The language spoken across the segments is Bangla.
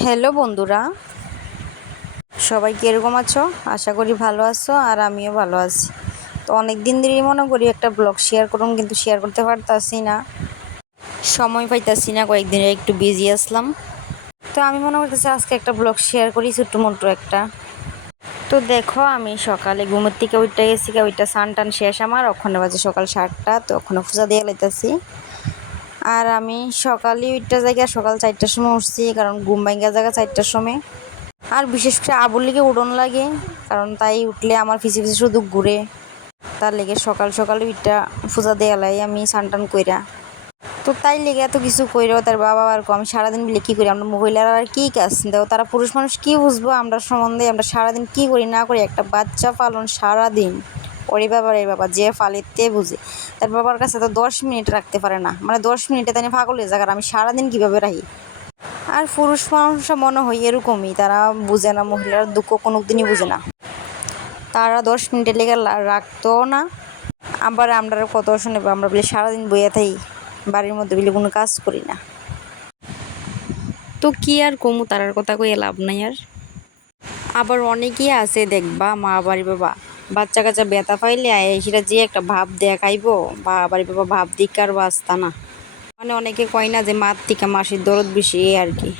হ্যালো বন্ধুরা, সবাই কীরকম আছো? আশা করি ভালো আছো আর আমিও ভালো আছি। তো অনেক দিন ধরেই মনে করি একটা ব্লগ শেয়ার করুন, কিন্তু শেয়ার করতে পারতাছি না, সময় পাইতাছি না। কয়েকদিন একটু বিজি আসলাম। তো আমি মনে করতেছি আজকে একটা ব্লগ শেয়ার করি, ছোট্ট মোট্ট একটা। তো দেখো, আমি সকালে ঘুমের থেকে উঠতে গেছি, ওইটা স্নান টান শেষ আমার, ওখানে বাজে সকাল 7টা। তো ওখানে পূজা দিয়ে লাইতেছি। আর আমি সকালে ওইটা জায়গা সকাল 4টার সময় উঠছি, কারণ ঘুম ভাঙ্গা জায়গা 4টার সময়। আর বিশেষ করে আবুর লেগে উড়ন লাগে, কারণ তাই উঠলে আমার পিছে পিছে শুধু ঘুরে। তার লেগে সকাল সকাল ওইটা পূজা দেয়া লাই আমি সানটান কইরা। তো তাই লেগে এত কিছু কইরাও তার বাবা আর আমি সারাদিন মিলে কী করি, আমরা মহিলারা আর কী কাজ দেও, তারা পুরুষ মানুষ কী বুঝবো আমরা সম্বন্ধে, আমরা সারাদিন কী করি না করি। একটা বাচ্চা পালন সারাদিন, ওরে বাবা রে বাবা, যে ফালিতে বুঝে। তার বাবার কাছে তো 10 মিনিট রাখতে পারে না, মানে 10 মিনিটে তাই পাগল হয়ে যায়। আর আমি সারাদিন কীভাবে রাখি। আর পুরুষ মানুষরা মনে হয় এরকমই, তারা বুঝে না, মহিলার দুঃখ কোনো দিনই বুঝে না। তারা 10 মিনিটের লেগে রাখতো না। আবার আমরা কত শুনে আমরা বলে সারাদিন বইয়া থাই, বাড়ির মধ্যে বলে কোনো কাজ করি না। তো কি আর কমু, তারার কথা কই লাভ নাই আর। আবার অনেকেই আছে দেখবা, মা বাড়ি বাবা বাচ্চা কাচ্চা ব্যথা পাইলে সেটা যে একটা ভাব দেখাইবো, বা বাড়ি বাবা ভাব দিক আর বাঁচতা না। মানে অনেকে কয় না যে মার থেকে মাসির দরদ বেশি, আর কি।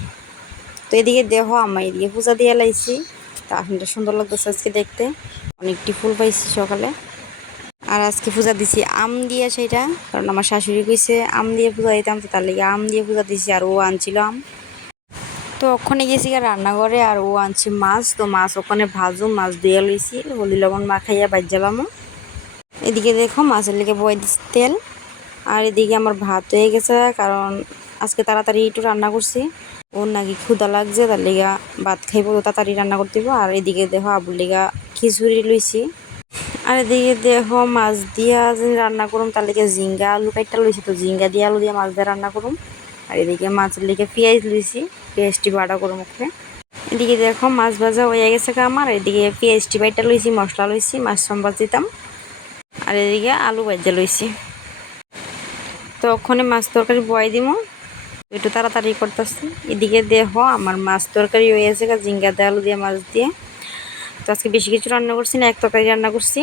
তো এদিকে দেহ আমার এদিকে পূজা দিয়ে লাইছি। তা আসনটা সুন্দর লাগতেছে আজকে দেখতে, অনেকটি ফুল পাইছি সকালে। আর আজকে পূজা দিছি আম দিয়ে, সেটা কারণ আমার শাশুড়ি কইছে আম দিয়ে পূজা দিতাম, তো তার লেগে আম দিয়ে পূজা দিছি। আর ও আনছিল আম। তো ওখানে গেছি রান্নাঘরে, আর ও আনছে মাছ। তো মাছ ওখানে ভাজু, মাছ দিয়ে লইছি, হলদি লবণ মাখাইয়া বাজ্জালামও। এদিকে দেখো মাছের লেগে বয়ে দিচ্ছি তেল। আর এদিকে আমার ভাত হয়ে গেছে, কারণ আজকে তাড়াতাড়ি একটু রান্না করছি। ওর নাকি ক্ষুধা লাগছে, তার লেগা ভাত খাইব, তো তাড়াতাড়ি রান্না করতে দিব। আর এদিকে দেখো আবুর লেগা খিচুড়ি লইছি। আর এদিকে দেখো মাছ দিয়া রান্না করুম, তার লেগে ঝিঙ্গা আলু কাইটা লইছি। তো ঝিঙ্গা দিয়ে আলু দিয়ে মাছ দিয়ে রান্না করুম। আর এদিকে মাছের লেগে পেঁয়াজ লইছি, পেঁয়াজটি বাটা করুম ওকে। এদিকে দেখো মাছ ভাজা হয়ে গেছে আমার। এদিকে পেঁয়াজটি বাইটা লইছি, মশলা লইছি, মাছ সম্বাদ দিতাম। আর এদিকে আলু ভাজা লইছি। তো ওখানে মাছ তরকারি বয় দিব, একটু তাড়াতাড়ি করতেছি। এদিকে দেখো আমার মাছ তরকারি হয়ে গেছে, ঝিঙ্গা দিয়ে আলু দিয়ে মাছ দিয়ে। তো আজকে বেশি কিছু রান্না করছি না, এক তরকারি রান্না করছি।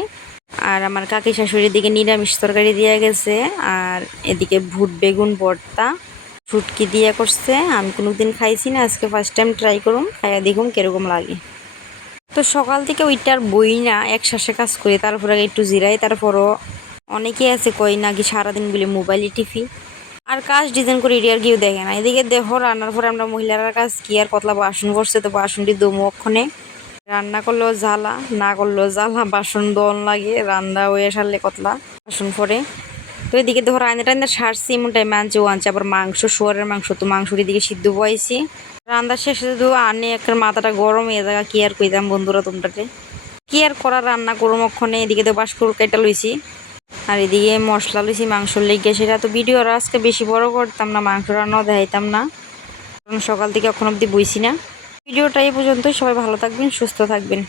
আর আমার কাকি শাশুড়ির দিকে নিরামিষ তরকারি দিয়ে গেছে। আর এদিকে ভুট বেগুন ভর্তা শুটকি দিয়ে করছে। আমি কোনোদিন খাইছি না, আজকে ফার্স্ট টাইম ট্রাই করুম, খাইয়া দেখুম কিরকম লাগে। তো সকাল থেকে ওইটার বই না, একসাথে কাজ করি, তারপরে একটু জিরাই। তারপরও অনেকেই আছে কই নাকি সারাদিন বলে মোবাইলে টিভি আর কাজ ডিজাইন করে এটি আর কেউ দেখে না। এদিকে দেখো রান্নার পরে আমরা মহিলারা কাজ কি আর, কতলা বাসন পড়ছে, তো বাসনটি দমু অক্ষণে। রান্না করলেও জ্বালা, না করলেও জ্বালা, বাসন দন লাগে, রান্না হয়ে সারলে কতলা বাসন পরে। তো এদিকে দেখো রান্না টান্না সারছি, এমন টাইমে আনছে ও আনছে আবার মাংস, শুয়ারের মাংস। তো মাংসটি দিকে সিদ্ধ বয়েছি। রান্নার শেষে শুধু আনে একটা মাথাটা গরম হয়ে যায়, কি আর কইতাম বন্ধুরা তোমরাতে, কি আর করার, রান্না করুম অক্ষণে। এদিকে তো বাসকুর কেটে লইছি। আর এদিকে মশলা লইছি মাংসর লেগে, সেটা তো ভিডিও আর আজকে বেশি বড় করতাম না, মাংস রান্নাও দেখাইতাম না, কারণ সকাল থেকে এখন অব্দি বইছি না। ভিডিওটা এই পর্যন্তই। সবাই ভালো থাকবেন, সুস্থ থাকবেন।